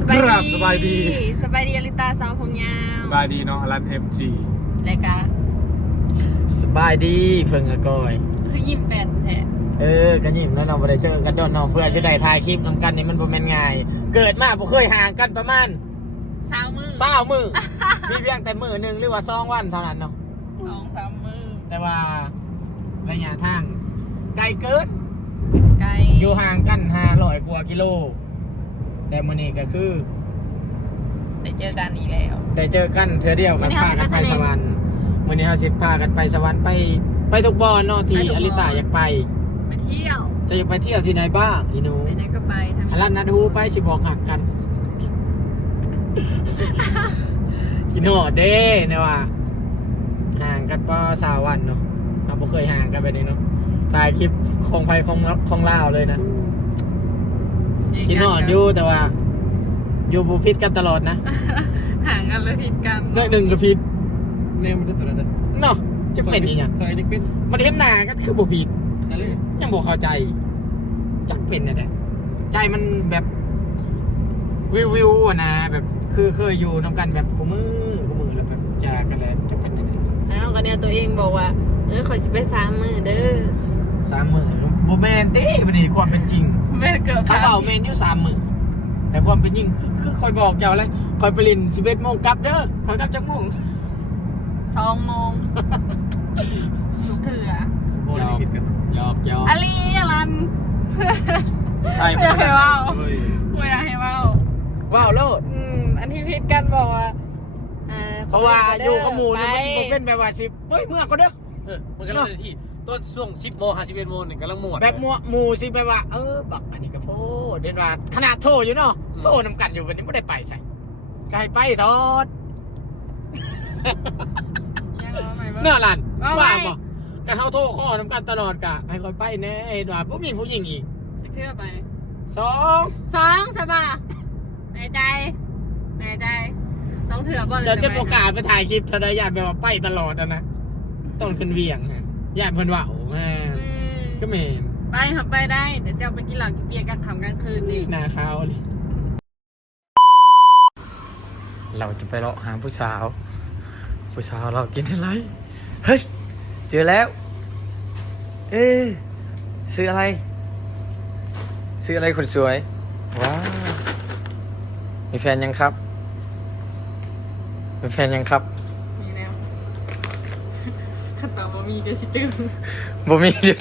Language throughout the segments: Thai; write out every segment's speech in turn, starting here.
สบายครับดีสบายดี สบายดีอลิตาสาวผมยาวสบายดีเนาะรันเอ็มจีรายการสบายดีเพิ่งอะก้อย คือยิ้มแปดแท้เออกันยิ้มแล้วเราบ่ได้เจอกันโดนเนาะเพื่อสิได้ถ่ายคลิปนำกันนี่มันบ่แม่นง่าย เกิดมาบ่เคยห่างกันประมาณสาวมือ20มื้อ มีเพียงแต่มื้อหนึงหรือว่า2วันเท่านั้นเนาะสองสามมือแต่ว่าระยะทางไกลเกินไกลอยู่ห่างกัน500กว่ากิโล แต่มื้อนี้ก็คือได้เจอกันอีกแล้วได้เจอกันเทื่อเดียวมื้กัอนนี้พากันเราสิไปไปสวรรค์มื้อนี้เฮาสิพากันไปสวรรค์ไปไปทุกบ่อนเนาะที่ไปทุกบ่ออนลิตาอยากไป ไปเที่ยว จะอยากไปเที่ยวที่ไหนบ้างอีหนูไปไหนก็ไปทำอันนั้นนัดฮูไปสิบอกหักกันกินหอดเด้เนี่ยว่าห่างกันป้อสาววันเนาะเราบ่เคยห่างกันแบบนี้เนาะถ่ายคลิปคงไฟคงคงเล่าวเลยนะ กินหอดอยู่แต่ว่า อยู่บูฟิตกันตลอดนะห่างกันเลยผิดกันเรื่องหนึ่งก็ฟิตเนมมันจะตัวนั้นเนาะจะเป็นยังไงเคยได้เป็นมันเห็นหน้ากันคือบูฟิตนั่นเลยยังบ่เข้าใจ จักเป็นนะแหละใจมันแบบวิววิวๆอะนะแบบคือเคยอยู่น้ำกันแบบคู่มือคู่มือแล้วแบบจากกันแล้วจะเป็นยังไงอ้าวก็เนี่ยตัวเองบอกว่าเออขอจะไปสามมือเด้อสามหมื่นโบแมนตี้มันนี่ความเป็นจริง ไม่เกือบเขาสามเบาแมนอยู่สามหมื่นแต่ความเป็นจริงคือคือคอยบอกเจ้าเลยคอยไปลินสิบเอ็ดโมงกลับเด้อคอยกลับจังโมงสองโมงสุกเถื่อโบนได้คิดกันหยอกหยอกอลีอลัน ใช่ไม่ได้ว่าเฮ้ยไม่อยากให้เว้าว้าวโลดอืม อันที่พิดกันบอกว่าอ่เพราะว่าอยู่กับหมู่นี่ไปมันบ่เป็นแบบว่าสิเฮ้ยเมื่อก็เด้อ เออมันก็เริ่มในที่ ต้นช่วง10โมง51โมงนี่กำลังม่วน แบบหมู่หมู่สิแบบว่า เออบักอันนี้ก็โทษเด่นว่าขนาดโทษอยู่เนาะโทษนำกันอยู่วันนี้ไม่ได้ไปใส่ก็ให้ไปทอดยังเอาใหม่บ่เนื้อหลันเอาไว้ ว่าบ่ก็เฮาโทษข้อนำกันตลอดกะให้คอยไปแน่เห็นว่าบ่มีผู้หญิงอีกจะเพื่อไปสองสองสบายในใจในใจสองเถื่อบ่เลยจะจะประกล้าศไปถ่ายคลิปธนายาตแบบว่าไปตลอดอะนะต้นขึ้นเวียงฮะ ญาติเพิ่นว่าโอ้แม่อืมก็แม่นไปครับไปได้ เดี๋ยวจะเอาไปกินเหล้ากินเบียร์กันขำกลางคืนนี่ หน้าขาวเลยเราจะไปเลาะหาผู้สาว ผู้สาวเรากินอะไร เฮ้ย เจอแล้ว เอ๊ะซื้ออะไร ซื้ออะไรคนสวย ว้าว มีแฟนยังครับ มีแฟนยังครับ มีแล้ว ขัดตอบว่ามีก็ชิตึงบ่มีเดี๋ยว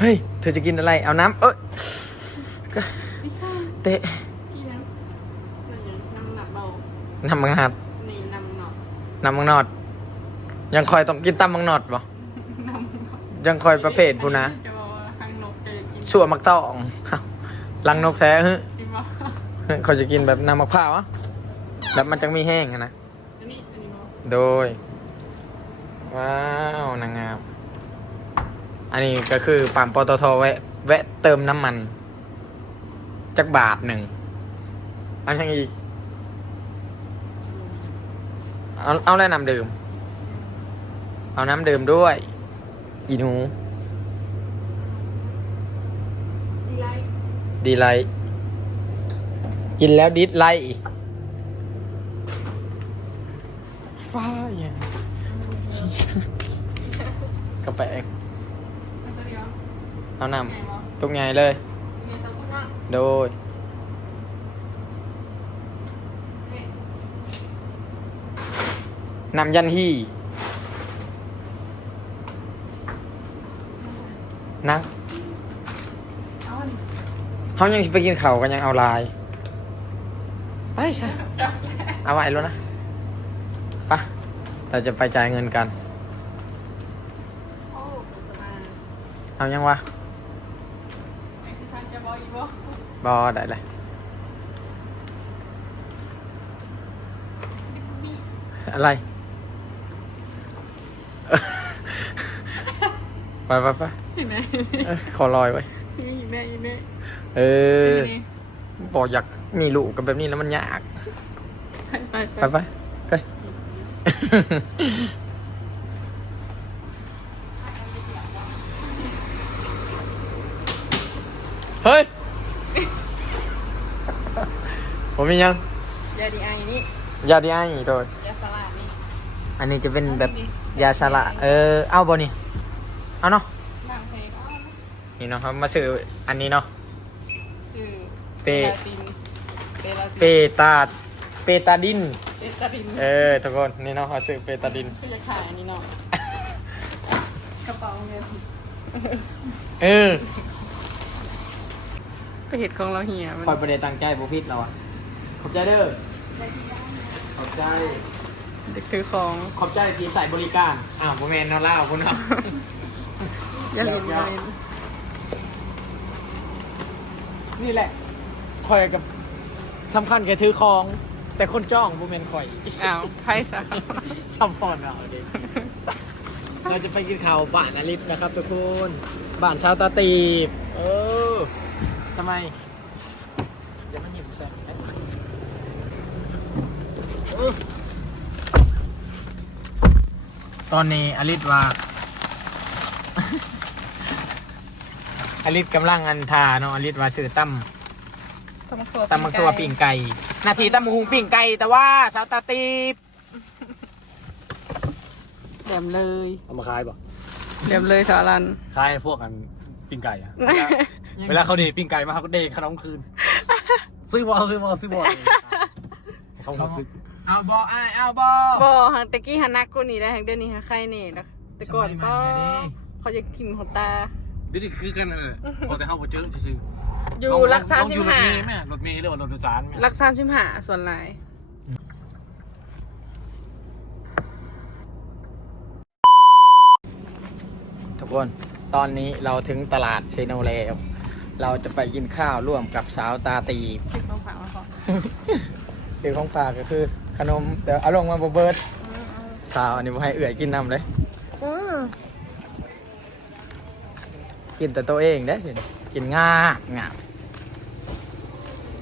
เฮ้ย เธอจะกินอะไร เอาน้ำเอ้ยไม่ใช่เตะพี่น้ำนั่นยังน้ำหนักเบาน้ำมังนัดนี่น้ำหนักน้ำมังนอด ยังคอยต้องกินตำมังนอดบ่น้ำหนักยังคอยประเภทผู้นะจะบอกว่าข้างนกจะกินสั่วมักตองลังนกแท้เฮ้ยซิมาเขาจะกินแบบน้ำมะพร้าวอะแบบมันจะมีแห้งอะนะ อันนี้อันนี้บอกโดย ว้าว นางงาม อันนี้ก็คือปั๊มปตทแวะ แวะเติมน้ำมัน จักบาทหนึ่ง อันยังอีก เอาเอาแล้วน้ำดื่ม เอาน้ำดื่มด้วย อีหนูดีไลท์ดีไลท์กินแล้วดิสไลท์ฟ้าอย่าง กระแปงมันจะเดียวเอานไงวะำตุกไงเลยมีสองคนว่าโดยเฮ้ยนำยันฮีนั่งเอาดิเขายังสิไปกินเขาวกันยังเอาลาย ไปใช่ เอาไว้แล้วนะไปะเราจะไปจ่ายเงินกัน โอ้โฆษณา เอายังวะไอ้ที่ท่านจะบอกอีกบ่บอได้เลยอะไร ไปไปไปเห็นไหมเอ้ยขอลอยไว้มีอีกแน่อีกแน่เอชื่ออนี้บอกอยากมีลูกกันแบบนี้แล้วมันยาก ไปไปไปไปไปเฮ้ย ผมมียังยาดีไอนี่ยาดีไอโดยยาสลัดนี่อันนี้จะเป็นแบบยาชาละเออเอาบ่นี่เอาเนาะบางเพลงนี่เนาะครับมาซื้ออันนี้เนาะชื่อเปลาตินเปลาเปตินตาเปตาดินเปตาดินเออทุกคนนี่เนาะเขาซื้อเปตาดินคือจะขายอันนี้เนาะกระเป๋าเงินเออไปเห็ดของเราเหี่ยมันคอยประเดี๋ยวตั้งใจบุพิษเราอะ ขอบใจเด้อ ขอบใจ เด็กถือของขอบใจที่ใส่บริการ อ้าวโมเมนนอล่าคุณครับอย่าลืมอย่าลืมนี่แหละคอยกับสำคัญแค่ถือของ แต่คนจ้องโมเมนคอยอ้าวไพ่สักซัพพอร์ตเราดิ เราจะไปกินข้าวบ้านอลิฟนะครับทุกคน บ้านชาวตาตีบเออทำไม เดี๋ยวมันหยิบใส่เออ ตอนนี้อลิฟว่า อลิฟกำลังอันทาเนาะอลิฟว่าซื้อตั้มตำมักตัวตำมักตัวปิ่งไก่ นาทีตำมะฮุงปิ่งไก่ แต่ว่าชาวตาตีบแหลมเลยเอามาขายป่ะแหลมเลยสารัน ขายพวกกันปิ้งไก่อะเวลาเขาเดทปิ้งไก่มาเขาก็เดทขนมคืน ซื้อบอลซื้อบอลซื้อบอลให้เขาเขาซื้อ เอาบอไอายเอาบอ บ่หังตะกี้หันนักกูนี่ได้หังเดี๋ยวนี้หังใครนี่นะแต่ก่อนสมัยใหม่ก็ไงดิ เขาจะทิมหัวตา เดี๋ยวนี้คือกันนั่นแหละพอแต่เขาบ่เจอซื้ออยู่รักษาลองสิอบยู่รถห้าเมล์แม่รถเมล์หรือว่ารถโดยสารแม่รักษาสิบห้าส่วนหลายทุกคน ตอนนี้เราถึงตลาดเซโนแล้ว เราจะไปกินข้าวร่วมกับสาวตาตีบที่เขาฝากมาขอซื้อของฝากก็คือข นมแต่เอาลงมาบเบิร์ดสาวอันนี้บ่ให้เอื่อยกินนำเลยกินแต่ตัวเองได้อเห็นกินง่างาบ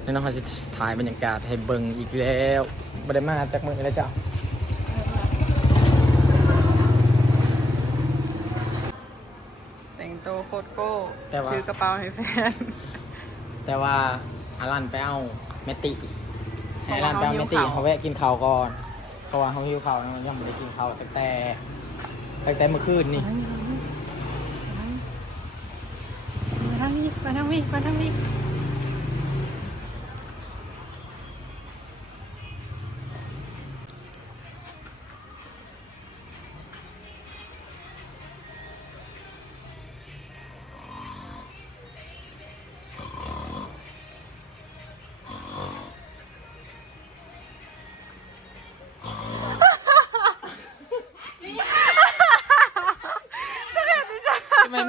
นี่น้องเขาจะถ่ายบรรยากาศให้เบิ่งอีกแล้วบ่ได้มาจากมือแล้วจ้ะแต่งตัวโคตรโก้แต่ว่า ถือกระเป๋าให้แฟน แต่ว่าอารันไปเอาเมติ ให้อารันไปเอาเมติเพราะว่าเขาหิวข้าวเขาแวะกินข้าวก่อนเพราะว่าเขาหิวข้าวนะยังไม่ได้กินข้าวตั้งแต่ตั้งแต่เมื่อคืนนี่มาทางนี้มาทางนี้มาทางนี้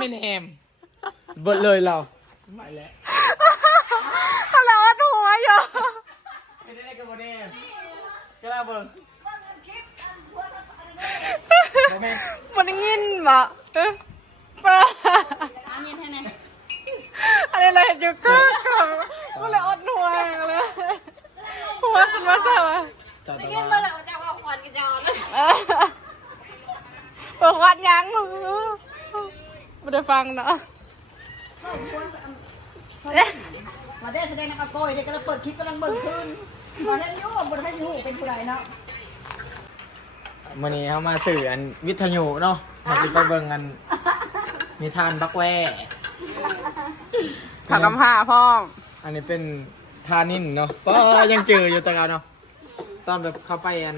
ไมไม่แฮมเบิดเลยเราไม่แล้วฮัลโหลหัวอยู่ไม่ได้กับโมเดลก็ลาเบิร์มันยินบ่เอ๊ะปะอันนี้เท่านั้นอะไรเลยอยู่ก็ก็เลยอดหัวเลยหัวจนมาเสียจัดตเงินลามาดแล้วจะว่าควันกันยาวนะเปิดวัดยัง ไม่ได้ฟังเนาะมาได้แสดงนักโกยเด็กกำลังเปิดคลิปกำลังเบิ่งคืนมาได้ยุ่งบนให้หูเป็นผู้ใดเนาะวันนี้เขามาสื่ออันวิทยุเนาะมาสิไปเบิ่งกันนิทานบักแว่ผักกำผ้าพ่อมอันนี้เป็นทานินเนาะก็ยังเจออยู่แต่เก่าเนาะตอนแบบเขาไปอัน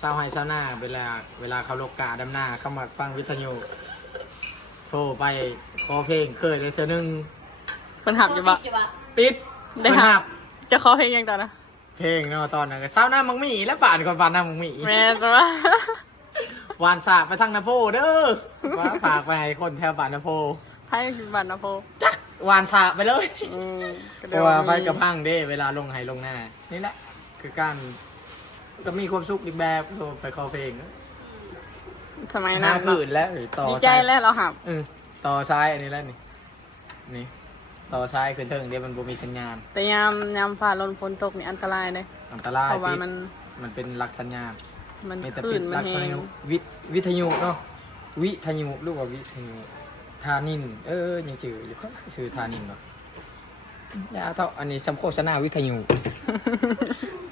ซาวไฮซาวนาเวลาเวลาเขาลกกาดำหน้าเขามาฟังวิทยุ โทรไปขอเพลงเคยเลยเธอหนึ่งเป็นหับอยู่บ่อยู่ปะติดได้เพิ่นหัหับบจะขอเพลงยังต่อนะเพลงเนาะตอนนั้นก็เช้าหน้ามังมีและป่านก่อนป่านหน้ามังมีแม่จะว่าวานสาไปทางนาโพเด้อว่าฝากไปให้คนแถวป่านนาโพไพ่กินบัตรนะโพจักวานสาไปเลยอืมเพราะว่าไปกับพังเด้ เวลาลงไฮลงหน้านี่แหละ คือการก็มีความสุขอีกแบบโทรไปคอเพลง สมัยหนั้น้านคืนแล้วต่อดีใจซ้ายแล้วเราหับเออต่อซ้ายอันนี้แล้วนี่นี่ ต่อซ้ายคือเทิงเดียวมันบ่มีสัญญาณแต่ยามยามฟ้าลนฝนตกนี่อันตรายเลยอันตรายเพราะว่าปิดมันมันเป็นหลักสัญญาณมันมีแต่คลื่ปินดมัหนลักแหวิทงยุวิวิทยุเนาะวิทยุหรือว่าวิทยุทานิน เออยังจืออยู่ก็ชื่อทานินเนาะยาเท่าอันนี้สำโฆษณาวิทยุ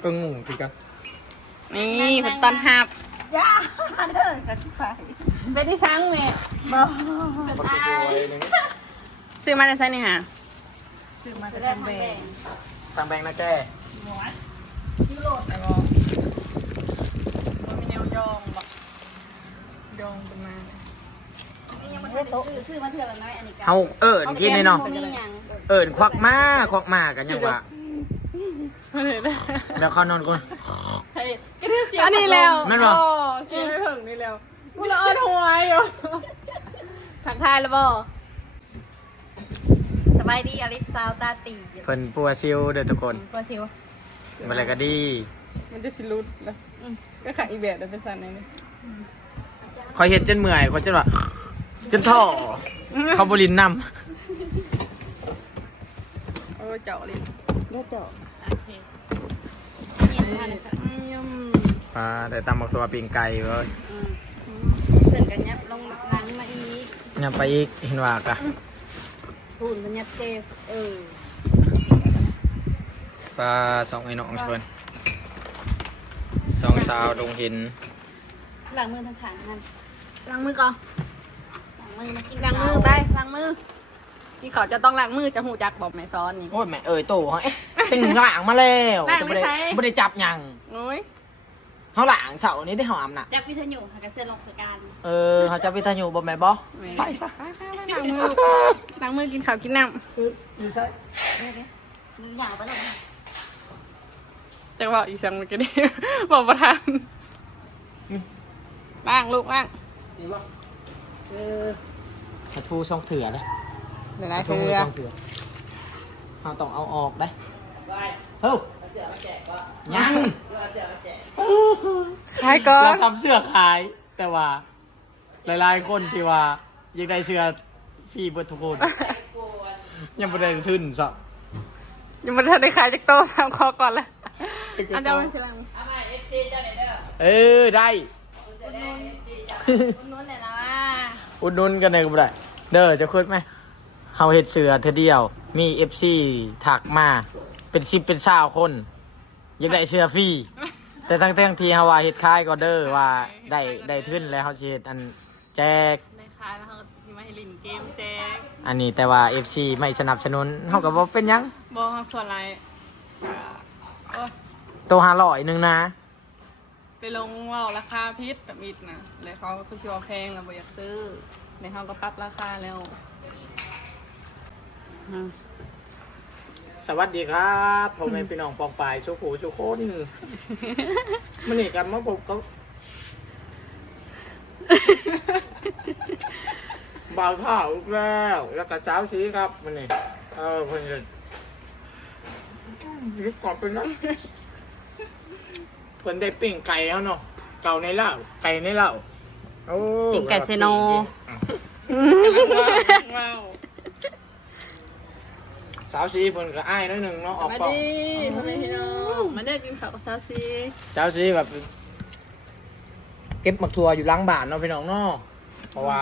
ก็งูคือกัน นี่เพิ่นตอนหับ ย่าเด้อกันไปไปที่ช้างแม่บ่มันจะสวยหนึงซื้อมาได้ไซนี่ฮะซื้อมาจะได้แบ่งตามแบงค์นะแกยูโรแต่บ่บ่มีแนวยองบ่ยองเป็นมานี่ยังมาซื้อซื้อมาเท่าละน้อยอันนี้กันเฮาเอิ้นกินนี่เนาะ บ่มีหยังเอิ้นควักมาควักมากันยังว่าอะไรนะแล้วเขานอนก่อนเฮ้ยก็ถือเสียงอันนี้แล้วแม่นบ่ อ๋อเสียไม่ถึงนี่แล้วพวกเราเอิ้นหัวอยู่ทักทายแล้วบ่สบายดีอลิสซาวตาตีเพิ่นปัวซิวเด้อทุกคนกว่าสิวมันอะไรก็ดี มันจะสิรุดนะก็ขังอีแบบแล้วเป็นสันไหนนี่คอยเฮ็ดจนเมื่อยคอยจนว่าจนท่อเขาบ่ลินนำโอ้เจาะเลยเลือดเจาะโอเคนี่มันเลยค่ะยม อ่าได้ตำบักตัวปิ้งไก่เว้ยเสร็จกันยับลงหลังมาอีกยังไปอีกเห็นว่ากะหุ่นมันยับเกฟเออปลาสองไอ้น้องเพิ่นสองสาวดงหินหลังมือทางขางมันล้างมือก่อนหลังมือมากินล้างมือไปล้างมือ ที่เขาจะต้องล้างมือจะหูจักบอกแม่ซ้อนนี่ โอ้ยแม่เอ้ยโตเฮาเอ๊ะเป็นหลางมาแล้วหลางไม่ใช่บ่ได้จับหยังโอ้ย เฮาหลางเสาร์นี้ได้หอมน่ะ จับวิทยุหากระเซ็นลงคือการเออเฮาจับวิทยุบ่แม่นบ่ไปซะล้างมือล้างมือกินข้าวกินน้อยู่ใช่มีอย่างไปแล้วำจะบอกอีสังเมื่อกี้นี้บอกประทานล้างลูกล้างดีบ่เออถ้าทูช่องเถื่อเด้เดี๋ยวนะถ้าทูคือช่องเถื่อเฮาต้องเอาออกได้เฮ้ย ยังใช่ก่อเรานทำเสื้อขายแต่ว่า หลายๆคนที่ว่ายังได้เสื้อฟรีเบิดทุกคน ยังไม่ได้ทุนสัก ยังไม่ทันได้ขายจากโต๊ะสามคอก่อนเลยอันเดียวมันสิลังเออได้นู้นเลยนะว่าอุดหนุนกันเลยก็บ่ได้ เด้อจะขึ้นไหมเฮาเฮ็ดเสือเธอเดียว มี FC ถักมา เป็นสิบเป็นสาวคน อยากได้เสื้อฟรีแต่ทั้งทั้งๆที่เฮาว่าเฮ็ดคายก็เด้อว่าได้ได้ทุนแล้วเฮาสิเฮ็ดอันแจกได้ขายแล้วเขาที่มาให้ลินเกมแจกอันนี้แต่ว่า FC ไม่สนับสนุนเฮาก็บ่เป็นหยังบอกครับส่วนอะไรอ่าโอ้ยตัว500นึงนะไปลงเว่าราคาพิษกับมิดนะเลยเขาคือสิว่าแพงเราบ่อยากซื้อในเขาก็ปรับราคาแล้วอ่าส วัสดีครับผมเป็นพี่น้องปองปายชุกหูชุกคนมันนี่กันมาผมก็บ่าวข้าวอีกแล้ว แล้วก็เจ้าสีครับมันนี่เออเพิ่นจะยึดก่อนเป็นนะเพิ่นได้ปิ้งไก่เขาเนาะเก่าในเหล้าไก่ในเหล้าโอ้ปิ้งไก่เซโนว้าว สาวสีเพิ่นก็อ้ายน้อยหนึ่งเนาะออกมากล้องดิพ่อแม่พี่น้องมาเด้อกินข้าวกับซาซีเจ้าสีแบบเก็บหมักทัวอยู่หล้างบ้านเนาะพี่น้องเนาะเพราะว่า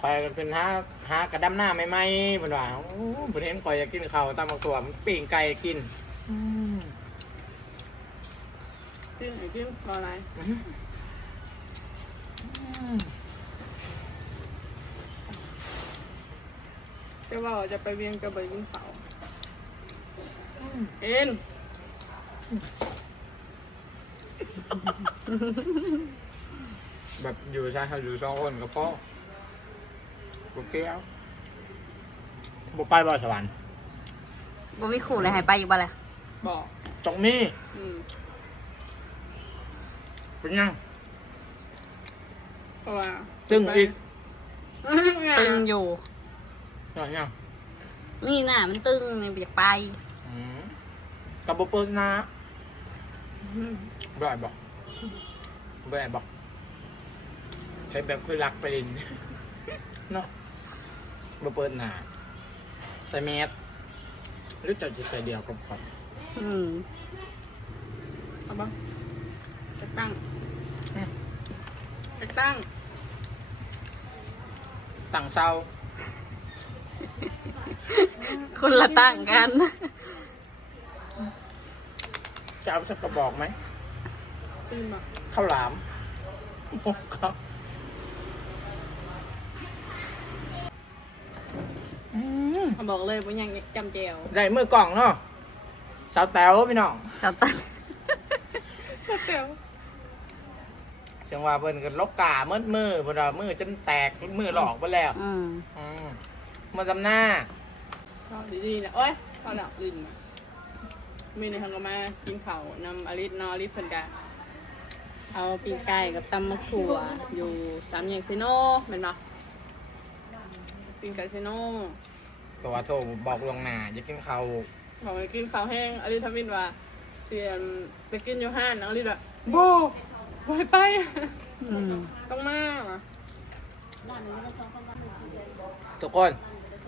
คอยก็ขึ้นหาหากระดำหน้าใหม่ๆเพิ่นว่าโอ้เพิ่นเห็นคอยอยากกินข้าวตามหมักทัวมันปิ้งไก่กินจิ้มไอ้จิ้มรออะไรจะว่าจะไปเวียงกระเบยกินข้าว เอ็นแบบอยู่ใช่เขาอยู่สองคนกับพ่อบุกเกี้ยวบุกไปบ่อสวรรค์บ่มีขู่เลยหายไปอยู่บ่เลยบอกจกมี่อืมเป็นยังเพราะว่าตึงอีกตึงอยู่หน่อยยังนี่น่ะมันตึงมันอยากไปอืม กับบุเปิลนะบ่อยบอกบ่อยบอกให้แบบคือรักไปลินเนาะบุเปิลนะใส่เมสหรือจะจะใส่เดียวกับขอบอืมเอาบ้างจะตั้งจะตั้งตั้งเศร้าคนละตั้งกัน จะเอาสักกระบอกไหมตื่นมาข้าวหลามโอ้ครับอืมเขาบอกเลยว่ายังจำเจวได้มือกล่องเนาะสาวแต๋วพี่น้อง สาวตันสาวเตวเสียงว่าเพิ่นก็ลกกาเมื่อมือเพิ่นว่ามือจนแตกมือหลอกไปแล้ว อืมอืมมาจำหน้าเอาดีๆนะโอ้ยเอาแล้วลิน มีในทางก็มากินข้าวนำอลิสเนออลิสเพิ่นกะเอาปีกไก่กับตำมะขั่วอยู่สามแยกซีโน่เป็นปะปีกไก่ซีโน่ตัวโทรบอกลวงหน้าจะกินข้าวบอกให้กินข้าวแห้งอลิสทำมินว่าเตรียมไปกินอยู่ห้านอลิสแบบโบไปไปต้องมาว่ะ ทุกคน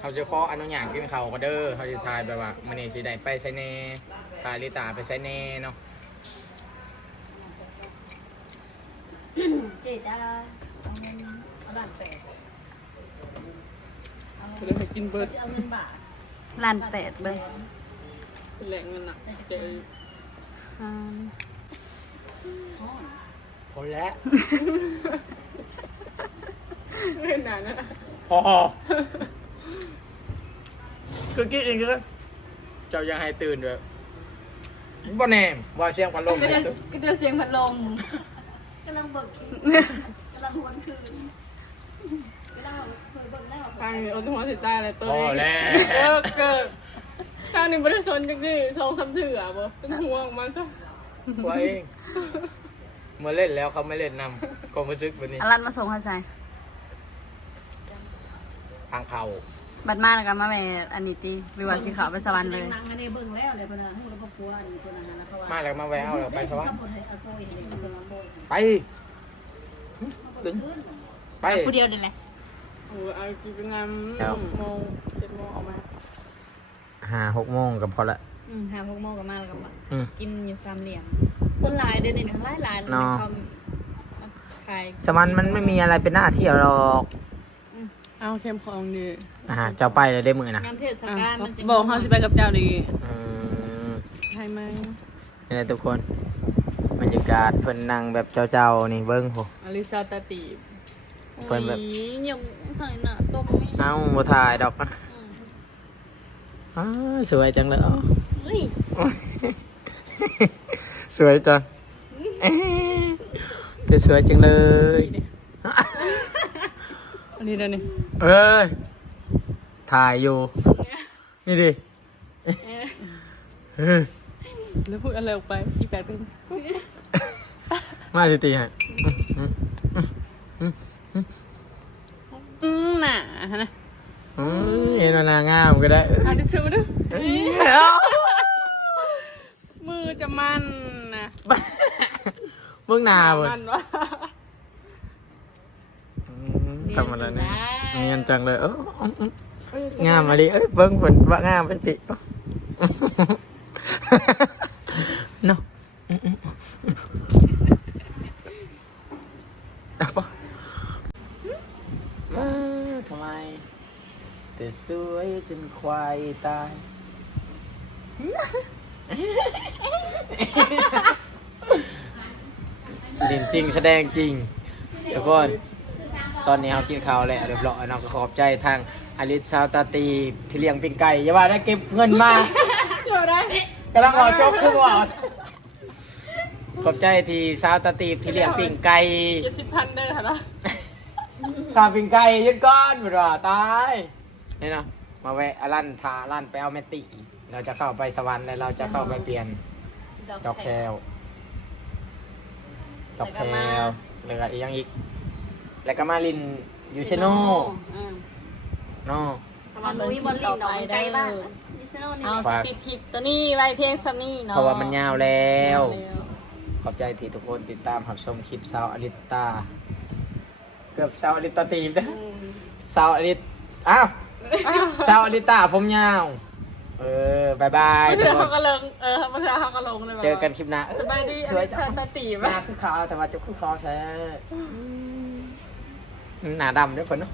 เขาจะขออนุญาตกินข้าวก็เด้อเขาจะทายแบบว่ามันนี่สิได้ไปไซเน่พาลิตาไปไซเน่เนาะเจจ้าเอาเงินเอาล้านแปดเอาจะได้ไปกินเบิร์ดเอาเงินบาทล้านแปดเลยเป็นแหล่งเงินอะเจอคนแล้วเล่นนานนะพอ คือกินเองก็เจ้ายังให้ตื่นด้วยบ่แน่ว่าเสียงพัดลมก็เนี่จะยก็จะเสียงพัดลมกำลังเบิกกำลังวนคืนไม่ได้เคยเบิกแล้วทางนี้โอ้ตัวหัวเสียใจอะไรตัวพอนี้แล้วเกิดเกิดทางนี้ไม่ได้สนจังดิสองสามเถื่อบ่เป็นห่วงมันซะตัวเองเมื่อเล่นแล้วเขาไม่เล่นนำก็รู้สึกแบบนี้อลันมาส่งเขาใส่ทางเขา บัดมาแล้วกันมาแม่อันนี้ตีหรือว่าสีขาวไปสวรรค์เลย นั่งอันนี้เบิ่งแล้วเลยเพิ่นน่ะให้เราบ่กลัวอันนี้เพิ่นน่ะนะเขาว่ามาแล้วมาแวะเอาแล้วไปสวรรค์ทำบ่ให้เอาโซ่อย่างนี้เพิ่นว่าบ่ไปตึงไปผู้เดียวนี่แหละโอ้เอาจีเป็นงานแล้วโมงเจ็ดโมงออกมาห้าหกโมงก็พอละ อืมหาพวกโมงกับมาแล้วกันมาอืม กินอยู่สามเหลี่ยม คนหลายเดือนหนึ่งหลายหลายเลยเนาะเขาขายสมันมันไม่มีอะไรเป็นหน้าที่หรอก เอาเข้มของดีอ่าเจ้าไปเลยได้มือนะงานเทศอะกาลมันจะบอกเขาสิไปกับเจ้าดีอืมใช่ไหมนี่แหละทุกคนบรรยากาศเพิ่นนั่งแบบเจ้าๆนี่เบิ้งโหอลิซาตาตีเพิ่นแบบโอ้ยเหนียวทางนี้น่ะตบนี่เอ้าบ่ถ่ายดอกอะอ้าวสวยจังเลยอ๋อเฮ้ยสวยจังเอ๊ะเธอสวยจังเลยอั นนี้ได้นี่เอ้ย ถ่ายอยู่ นี่ดิเฮ้ยแล้วพูดอะไรออกไปอีแปดเป็นมาสิตีฮะอืมหนาฮะนะอืมเห็นว่านางงามก็ได้เอาดิชูดูมือจะมันนะเบื้องหน้าเว้ยมันวะอืม ทำอะไรเนี่ยเงียนจังเลย เอองามมาดิเอ้ยเบิ้งฝนว่างามไปสิเนาะเอาปะมาทำไม แต่สวยจนควายตายจริงจริงแสดงจริงทุกคน ตอนนี้เขากินข้าวแล้วเรียบร้อยเนาะก็ขอบใจทางอลิซซาวตาตีที่เลี้ยงปิ้งไก่อย่าว่าได้เก็บเงินมาเดี๋ยวได้กำลังรอจบคือว่าขอบใจที่ซาวตาตีที่เลี้ยงปิ้งไก่เจ็ดสิบพันเด้อค่ะนะข้าวปิ้งไก่ยืนก้อนหมดว่าตายนี่เนาะมาแวะอลันทาอลันไปเอาแมตติ เราจะเข้าไปสวรรค์แล้วเราจะเข้าไปเปลี่ยนดอกแคลดอกแคลแล้วก็อีกอยังอีก แล้วก็มาลินยูเชโน่อืมเนาะสวรรค์มีบอลลินดอกไกลบ้างดิสโน่นี่เอาฝากสกิปทิปตัวนี้ไว้เพลงซัมนี่เนาะเพราะว่ามันยาวแล้ว ขอบใจที่ทุกคนติดตามรับชมคลิปสาวอลิตา เกือบสาวอลิตาตีมนะสาวอลิตอ้าวสาวอลิตาผมยาว เออบายบายไม่ทุเถื่กอคเขานก็ลงเออไม่เถื่อเขาก็ลงเลยเจอกันคลิปหน้าสบายดีสวยอจัลิงซาตาตีหไหมน้าคือขาวแต่ว่าจะคือขาวแซ่ หน้าดำด้วยฝนเนาะ